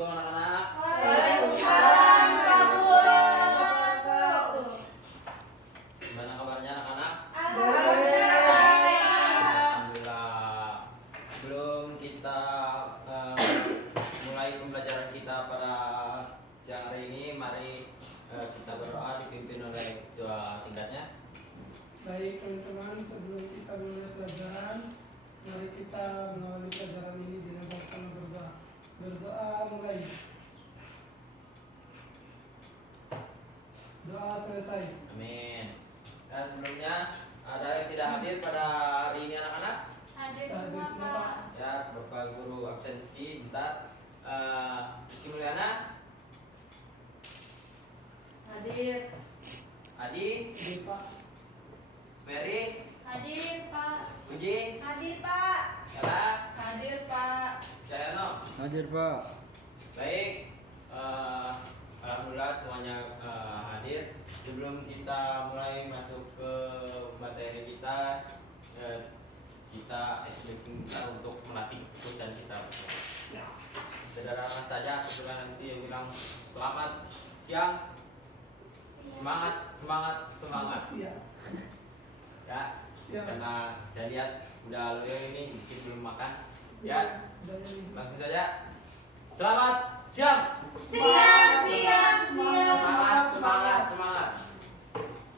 Assalamualaikum anak-anak. Waalaikumsalam warahmatullahi wabarakatuh. Gimana kabarnya anak-anak? Alhamdulillah. Sebelum kita mulai pembelajaran kita pada siang hari ini, mari kita berdoa dipimpin oleh ketua tingkatnya. Baik teman-teman, sebelum kita mulai pelajaran, mari kita mengawali pelajaran ini dengan bersama berdoa. Berdoa mulai. Doa selesai. Amin. Dan sebelumnya ada yang tidak hadir pada hari ini anak-anak? Hadir Hadir semua semua, Pak. Ya, Bapak Guru absensi bentar. Rizky Mulyana, Hadir. Adi, Baik Pak. Ferry, Hadir Pak. Uji, Hadir Pak. Ella, Hadir Pak. Jayano. Hadir Pak. Baik, alhamdulillah semuanya hadir. Sebelum kita mulai masuk ke materi kita, kita expecting kita untuk melatih kekuatan kita. Sederhana saja, kebetulan nanti yang bilang selamat siang, semangat. Siap. Ya, Siap. karena saya lihat udah loyo ini mungkin belum makan. Ya, langsung saja. Selamat siang. Siang. Semangat.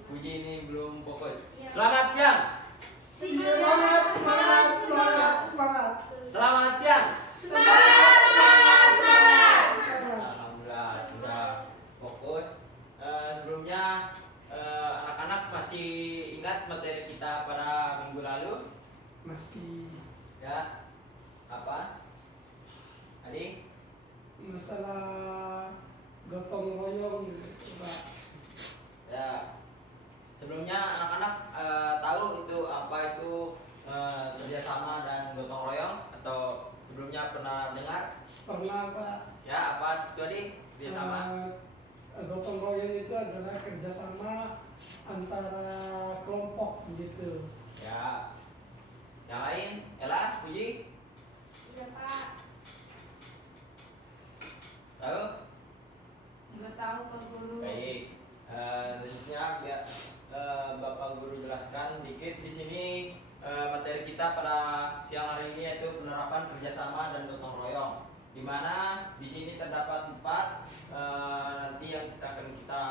Puji ini belum fokus. Selamat siang. Semangat. Selamat siang. Semangat. Alhamdulillah sudah fokus. Sebelumnya anak-anak masih ingat materi kita pada minggu lalu? Masih Ya. Apa? Adik? masalah gotong royong gitu Pak. Ya. Sebelumnya anak-anak tahu itu apa itu kerjasama dan gotong royong atau sebelumnya pernah dengar? Pernah Pak. Ya, apa itu tadi kerjasama? Gotong royong itu adalah kerjasama antara kelompok gitu. Ya. Yang lain? Ella, Puji? Iya Pak. Tahu? Enggak tahu Pak Guru. Baik. Selanjutnya biar Bapak Guru jelaskan dikit di sini materi kita pada siang hari ini yaitu penerapan kerjasama dan gotong royong. Di mana di sini terdapat 4 nanti yang akan kita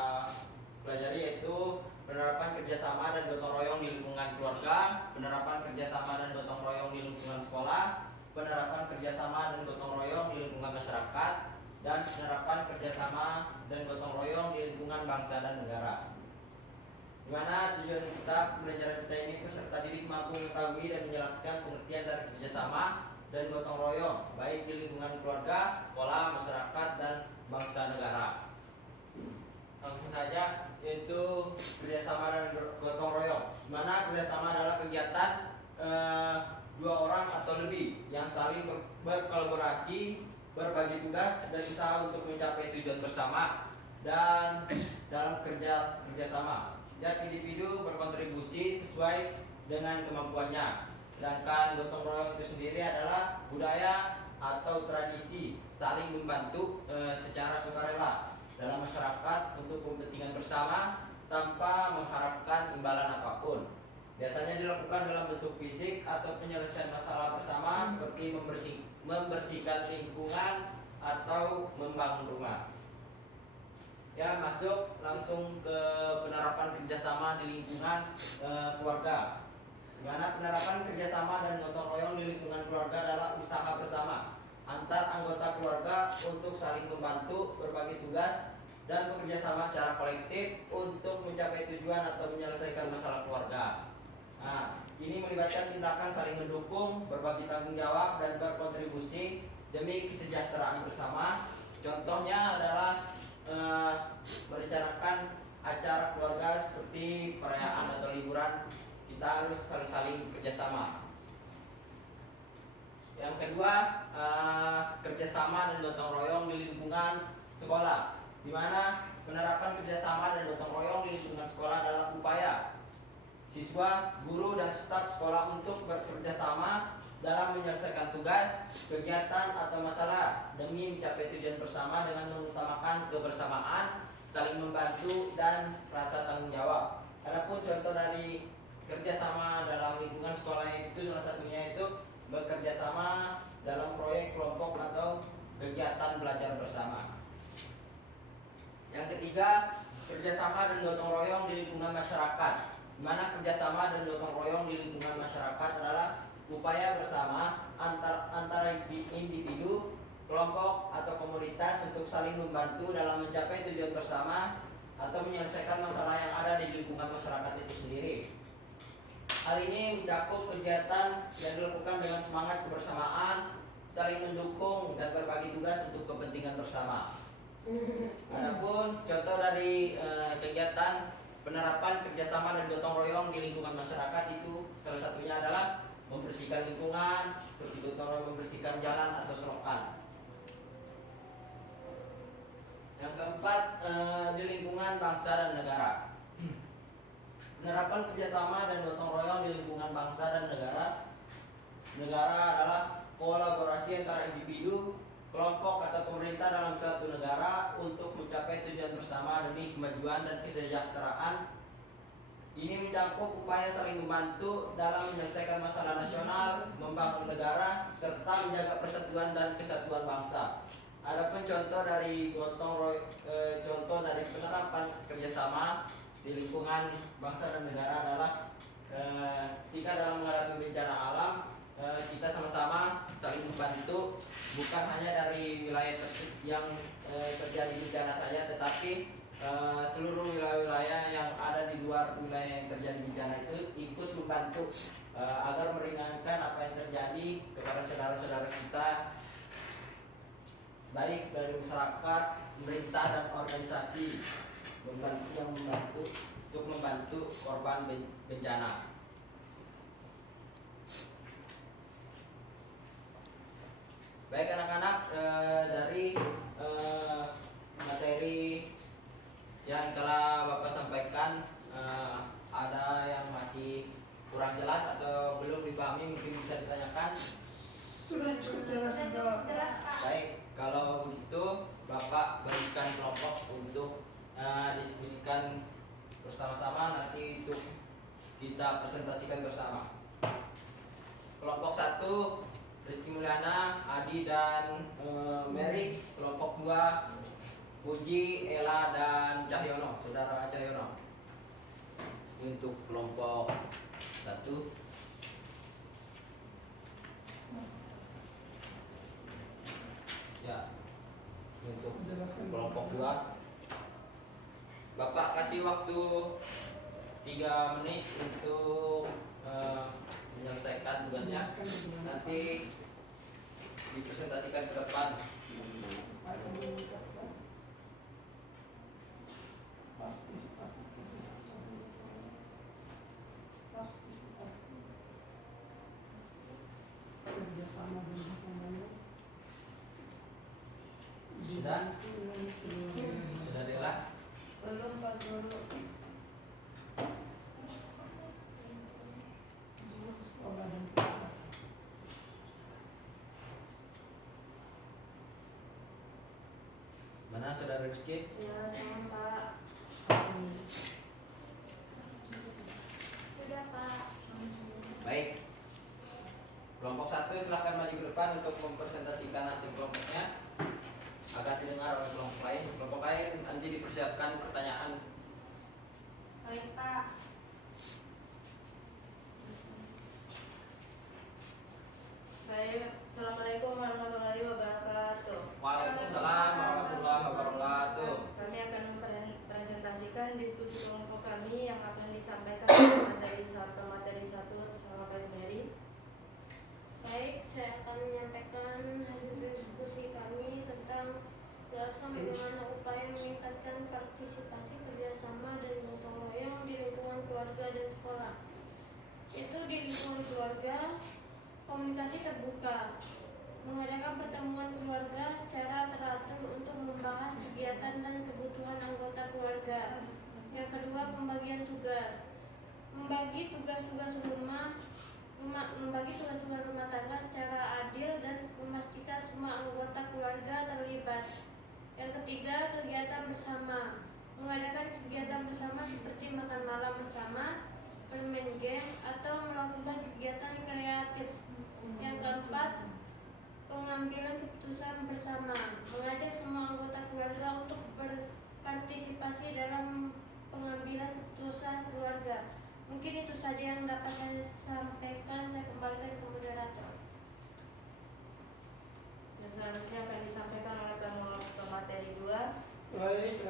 pelajari yaitu penerapan kerjasama dan gotong royong di lingkungan keluarga, penerapan kerjasama dan gotong royong di lingkungan sekolah, penerapan kerjasama dan gotong royong di lingkungan masyarakat, dan penerapan kerjasama dan gotong royong di lingkungan bangsa dan negara. Di mana tujuan kita pembelajaran kita ini peserta didik mampu mengetahui dan menjelaskan pengertian dari kerjasama dan gotong royong baik di lingkungan keluarga, sekolah, masyarakat, dan bangsa negara. Langsung saja yaitu kerjasama dan gotong royong. Di mana kerjasama adalah kegiatan 2 orang atau lebih yang saling berkolaborasi, berbagi tugas dan usaha untuk mencapai tujuan bersama dan dalam kerjasama. Setiap individu berkontribusi sesuai dengan kemampuannya. Sedangkan gotong royong itu sendiri adalah budaya atau tradisi saling membantu secara sukarela dalam masyarakat untuk kepentingan bersama tanpa mengharapkan imbalan apapun. Biasanya dilakukan dalam bentuk fisik atau penyelesaian masalah bersama seperti membersihkan lingkungan atau membangun rumah. Ya, masuk langsung ke penerapan kerjasama di lingkungan keluarga. Di mana penerapan kerjasama dan gotong royong di lingkungan keluarga adalah usaha bersama antar anggota keluarga untuk saling membantu, berbagi tugas, dan bekerja sama secara kolektif untuk mencapai tujuan atau menyelesaikan masalah keluarga. Nah, ini melibatkan tindakan saling mendukung, berbagi tanggung jawab, dan berkontribusi demi kesejahteraan bersama. Contohnya adalah merencanakan acara keluarga seperti perayaan atau liburan, kita harus saling kerjasama. Yang kedua, kerjasama dan gotong royong di lingkungan sekolah, di mana penerapan kerjasama dan gotong royong di lingkungan sekolah adalah upaya siswa, guru, dan staf sekolah untuk bekerja sama dalam menyelesaikan tugas, kegiatan, atau masalah demi mencapai tujuan bersama dengan mengutamakan kebersamaan, saling membantu, dan rasa tanggung jawab. Adapun contoh dari kerjasama dalam lingkungan sekolah itu salah satunya itu bekerja sama dalam proyek kelompok atau kegiatan belajar bersama. Yang ketiga, kerjasama dan gotong royong di lingkungan masyarakat. Di mana kerjasama dan gotong royong di lingkungan masyarakat adalah upaya bersama antara individu, kelompok, atau komunitas untuk saling membantu dalam mencapai tujuan bersama atau menyelesaikan masalah yang ada di lingkungan masyarakat itu sendiri. Hal ini mencakup kegiatan yang dilakukan dengan semangat kebersamaan, saling mendukung, dan berbagi tugas untuk kepentingan bersama. Adapun contoh dari kegiatan penerapan kerjasama dan gotong royong di lingkungan masyarakat itu salah satunya adalah membersihkan lingkungan, seperti gotong royong membersihkan jalan atau selokan. Yang keempat, di lingkungan bangsa dan negara. Penerapan kerjasama dan gotong royong di lingkungan bangsa dan negara adalah kolaborasi antara individu, kelompok, atau pemerintah dalam suatu negara untuk mencapai tujuan bersama demi kemajuan dan kesejahteraan. Ini mencakup upaya saling membantu dalam menyelesaikan masalah nasional, membangun negara, serta menjaga persatuan dan kesatuan bangsa. Adapun contoh dari contoh dari penerapan kerjasama di lingkungan bangsa dan negara adalah ketika dalam menghadapi bencana alam, kita sama-sama saling membantu, bukan hanya dari wilayah yang terjadi bencana saja, tetapi seluruh wilayah-wilayah yang ada di luar wilayah yang terjadi bencana itu ikut membantu agar meringankan apa yang terjadi kepada saudara-saudara kita, baik dari masyarakat, pemerintah, dan organisasi yang membantu untuk membantu korban bencana. Baik anak-anak, dari materi yang telah Bapak sampaikan, ada yang masih kurang jelas atau belum dipahami, mungkin bisa ditanyakan. Sudah cukup jelas. Jelas, Pak. Baik, kalau begitu Bapak bagikan kelompok untuk diskusikan bersama-sama, nanti untuk kita presentasikan bersama. Kelompok 1, Rizky Mulyana, Adi, dan Mary. Kelompok 2, Puji, Ella, dan Cahyono, saudara Cahyono. Untuk kelompok 1. Ya, untuk kelompok 2, Bapak kasih waktu 3 menit untuk menyelesaikan tugasnya. Nanti dipresentasikan ke depan. Sudah? Sudah Dela? Belum, Pak Guru. Mana saudara Rizky? Ya, sama, Pak. Sudah, Pak. Baik. Kelompok 1 silahkan maju ke depan untuk mempresentasikan hasil kelompoknya agar didengar oleh kelompok lain. Kelompok lain nanti dipersiapkan pertanyaan. Baik, Pak. Baik, Assalamualaikum warahmatullahi wabarakatuh. Waalaikumsalam warahmatullahi wabarakatuh. Kami akan mempresentasikan diskusi kelompok kami yang akan disampaikan oleh materi 1 bersama Kak Mary. Baik, saya akan menyampaikan hasil diskusi kami tentang jelaskan bagaimana upaya meningkatkan partisipasi kerjasama dan gotong royong di lingkungan keluarga dan sekolah. Itu di lingkungan keluarga, komunikasi terbuka, mengadakan pertemuan keluarga secara teratur untuk membahas kegiatan dan kebutuhan anggota keluarga. Yang kedua, pembagian tugas, membagi tugas-tugas rumah membagi tugas-tugas rumah tangga secara adil dan memastikan semua anggota keluarga terlibat. Yang ketiga, kegiatan bersama. Mengadakan kegiatan bersama seperti makan malam bersama, bermain game, atau melakukan kegiatan kreatif. Yang keempat, pengambilan keputusan bersama. Mengajak semua anggota keluarga untuk berpartisipasi dalam pengambilan keputusan keluarga. Mungkin itu saja yang dapat saya sampaikan. Saya kembalikan ke moderator. Selanjutnya akan disampaikan oleh pemateri 2. Baik,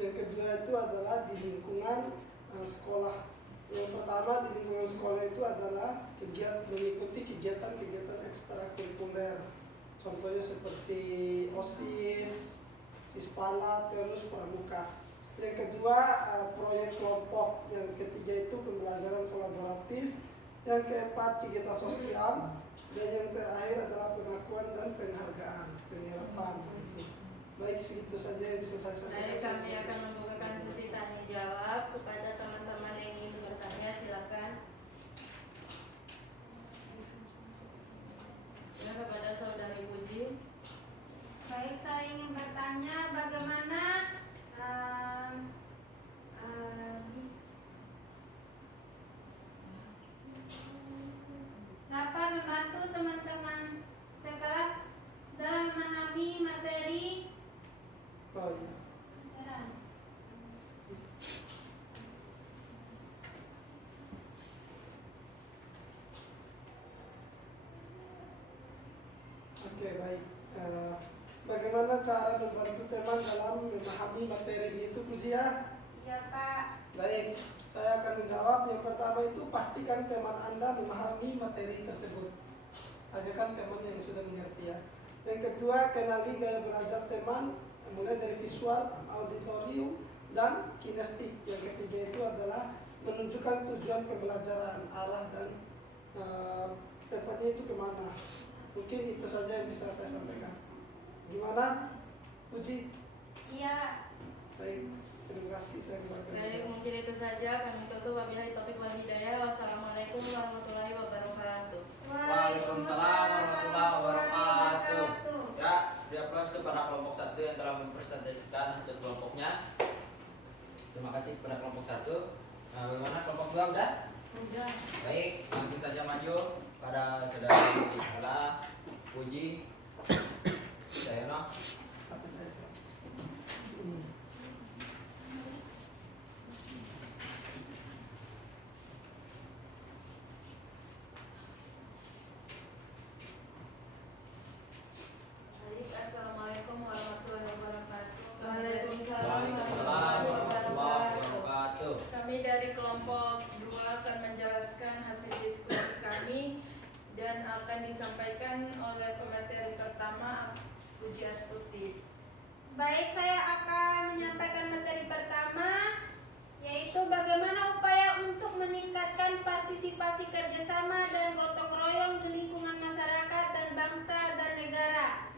yang kedua itu adalah di lingkungan sekolah. Yang pertama di lingkungan sekolah itu adalah mengikuti kegiatan-kegiatan ekstrakurikuler. Contohnya seperti OSIS, Sispala, terus pramuka. Yang kedua proyek kelompok. Yang ketiga itu pembelajaran kolaboratif. Yang keempat kegiatan sosial. Dan yang terakhir adalah pengakuan dan penghargaan, penyerapan. Baik, segitu saja yang bisa saya sampaikan. Baik, kami akan membukakan sesi tanya jawab kepada teman-teman yang ingin bertanya. Silakan. Ya, kepada saudari Puji. Baik, saya ingin bertanya bagaimana dapat membantu teman-teman sekelas dalam memahami materi Oh iya. pelajaran. Oke, baik. Bagaimana cara membantu teman dalam memahami materi itu, Puji ya? Ya Pak. Baik, saya akan menjawab. Yang pertama itu pastikan teman Anda memahami materi tersebut. Tanyakan teman yang sudah mengerti ya. Yang kedua, kenali gaya belajar teman, mulai dari visual, auditorium, dan kinestik. Yang ketiga itu adalah menunjukkan tujuan pembelajaran, arah dan tempatnya itu kemana. Mungkin itu saja yang bisa saya sampaikan. Gimana, Puji? Iya. Baik, terima kasih. Saya kembalikan. Baik, mungkin itu saja. Kami tutup. Wabillahi taufiq wal hidayah. Wassalamualaikum warahmatullahi wabarakatuh. Waalaikumsalam warahmatullahi wabarakatuh. Ya, beri aplaus kepada kelompok 1 yang telah mempresentasikan hasil kelompoknya. Terima kasih kepada kelompok 1. Nah, bagaimana kelompok 2 udah? Udah. Baik, langsung saja maju pada saudara Ella, Puji, Sayono. Apa saya? Baik, assalamualaikum warahmatullahi wabarakatuh. Waalaikumsalam warahmatullahi wabarakatuh. Kami dari kelompok 2 akan menjelaskan hasil diskusi kami dan akan disampaikan oleh pemateri pertama, Puji Astuti. Baik, saya akan menyampaikan materi pertama, yaitu bagaimana upaya untuk meningkatkan partisipasi kerjasama dan gotong royong di lingkungan masyarakat dan bangsa dan negara.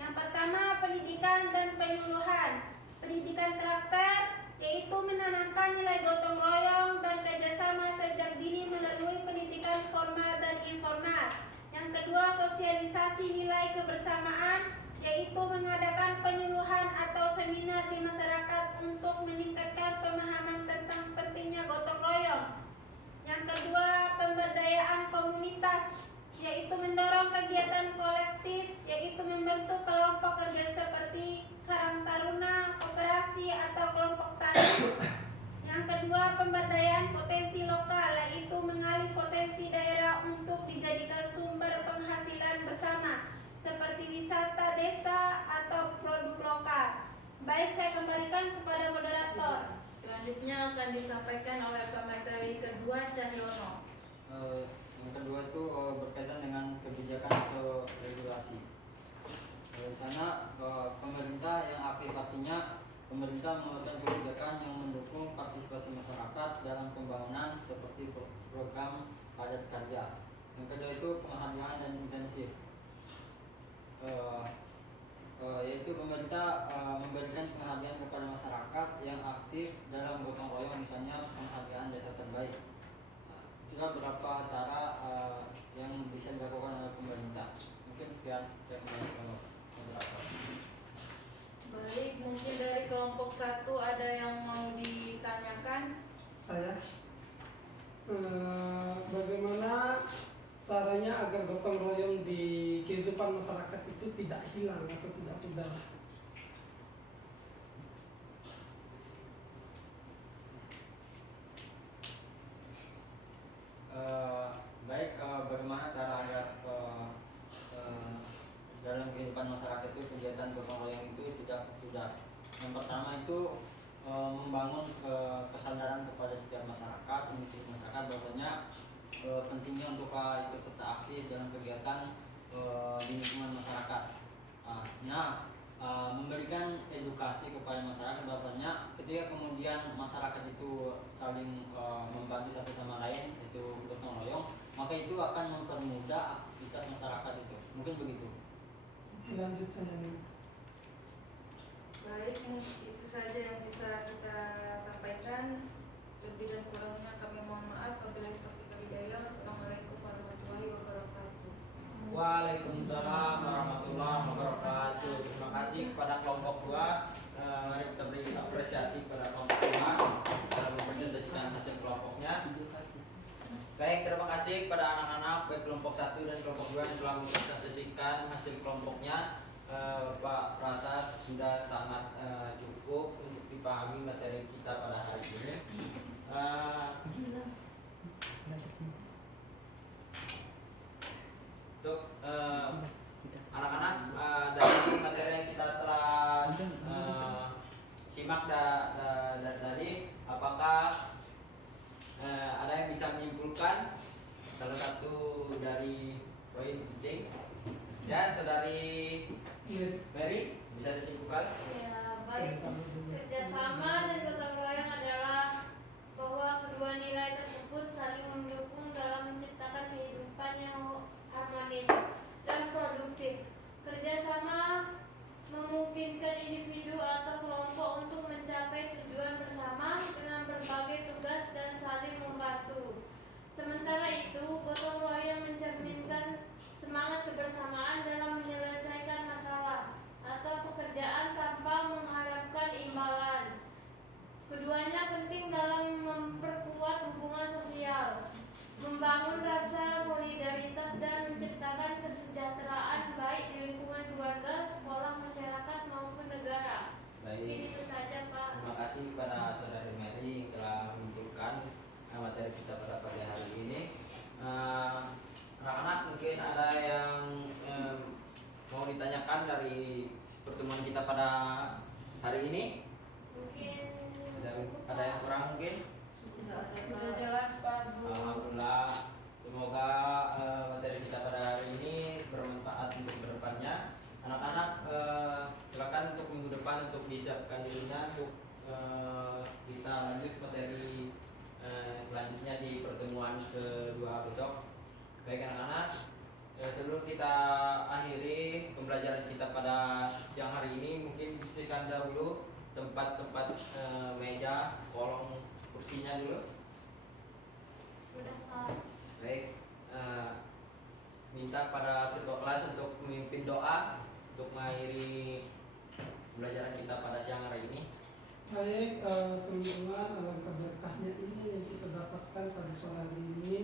Yang pertama, pendidikan dan penyuluhan. Pendidikan karakter, yaitu menanamkan nilai gotong royong dan kerjasama sejak dini melalui pendidikan formal dan informal. Yang kedua, sosialisasi nilai kebersamaan, yaitu mengadakan penyuluhan atau seminar di masyarakat untuk meningkatkan pemahaman tentang pentingnya gotong royong. Yang kedua, pemberdayaan komunitas, yaitu mendorong kegiatan kolektif, yaitu membentuk kelompok kerja seperti Karang Taruna, koperasi atau kelompok tani. Yang kedua, pemberdayaan potensi lokal, yaitu mengalih potensi daerah untuk dijadikan sumber penghasilan bersama, seperti wisata desa atau produk lokal. Baik, saya kembalikan kepada moderator. Selanjutnya akan disampaikan oleh pemateri kedua, Cahyono. Yang kedua itu berkaitan dengan kebijakan atau regulasi. Di sana pemerintah yang aktif, artinya pemerintah mengeluarkan kebijakan yang mendukung partisipasi masyarakat dalam pembangunan seperti program padat karya. Yang kedua itu penghargaan dan intensif, yaitu pemerintah memberikan penghargaan kepada masyarakat yang aktif dalam gotong royong, misalnya penghargaan jasa terbaik. Nah, itu juga beberapa cara yang bisa dilakukan oleh pemerintah. Mungkin sekian saya kembali ke moderator. Baik, mungkin dari kelompok 1 ada yang mau ditanyakan? Saya bagaimana caranya agar gotong royong di kehidupan masyarakat itu tidak hilang atau tidak pudar? Baik, bagaimana cara agar dalam kehidupan masyarakat itu kegiatan gotong royong itu tidak pudar. Yang pertama itu membangun kesadaran kepada setiap masyarakat, masyarakat bahwasanya pentingnya untuk ikut serta aktif dalam kegiatan di lingkungan masyarakat. Memberikan edukasi kepada masyarakat bahwasanya ketika kemudian masyarakat itu saling membantu satu sama lain, itu gotong royong, maka itu akan mempermudah aktivitas masyarakat itu. Mungkin begitu. Lanjut saja nih. Baik, itu saja yang bisa kita sampaikan. Lebih dan kurangnya kami mohon maaf. Wabillahi taufiq wal hidayah. Wassalamualaikum warahmatullahi wabarakatuh. Waalaikumsalam warahmatullahi wabarakatuh. Terima kasih kepada kelompok 2. Mari kita beri apresiasi kepada kelompok 2 dalam mempresentasikan hasil kelompoknya. Baik, terima kasih kepada anak-anak baik kelompok 1 dan kelompok 2 yang telah mempresentasikan hasil kelompoknya. Pak Prasas sudah sangat cukup untuk dipahami materi kita pada hari ini. Untuk anak-anak, dari materi yang kita telah simak dari tadi, apakah ada yang bisa menyimpulkan salah satu dari poin penting? Ya, saudari Mary bisa disimpulkan? Ya, baik. Kerjasama dan gotong royong adalah bahwa kedua nilai tersebut saling mendukung dalam menciptakan kehidupan yang harmonis dan produktif. Kerjasama memungkinkan individu atau kelompok untuk mencapai tujuan bersama dengan berbagai tugas dan saling membantu. Sementara itu, gotong royong mencerminkan semangat kebersamaan dalam menyelesaikan masalah atau pekerjaan tanpa mengharapkan imbalan. Keduanya penting dalam memperkuat hubungan sosial, membangun rasa solidaritas dan menciptakan kesejahteraan baik di lingkungan keluarga, sekolah, masyarakat maupun negara. Baik. Mungkin itu saja, Pak. Terima kasih kepada saudari Mary yang telah menyimpulkan materi kita pada pagi hari ini. Anak-anak, mungkin ada yang mau ditanyakan dari pertemuan kita pada hari ini? Mungkin Ada yang kurang mungkin? Sudah jelas Pak Guru. Alhamdulillah, semoga materi kita pada hari ini bermanfaat untuk kedepannya. Anak-anak, silakan untuk minggu depan untuk disiapkan dirinya untuk kita lanjut materi selanjutnya di pertemuan kedua besok. Baik anak-anak, sebelum kita akhiri pembelajaran kita pada siang hari ini, mungkin bersihkan dahulu tempat-tempat meja, kolong kursinya dulu. sudah, Pak. Baik, minta pada ketua kelas untuk memimpin doa untuk mengakhiri pembelajaran kita pada siang hari ini. Baik, teman-teman, alangkah berkahnya ini yang kita dapatkan pada sore hari ini.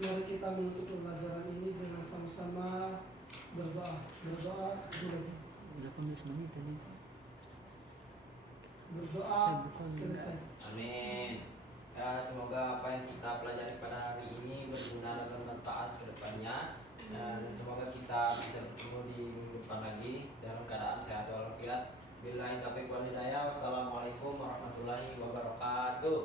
Mari kita menutup pembelajaran ini dengan sama-sama berdoa. Berdoa dulu. 18 menit tadi. Berdoa selesai. Amin. Ya, semoga apa yang kita pelajari pada hari ini berguna dan bermanfaat ke depannya. Dan semoga kita bisa bertemu di minggu depan lagi dalam keadaan sehat walafiat. Billahi taufiq wal hidayah. Wassalamualaikum warahmatullahi wabarakatuh.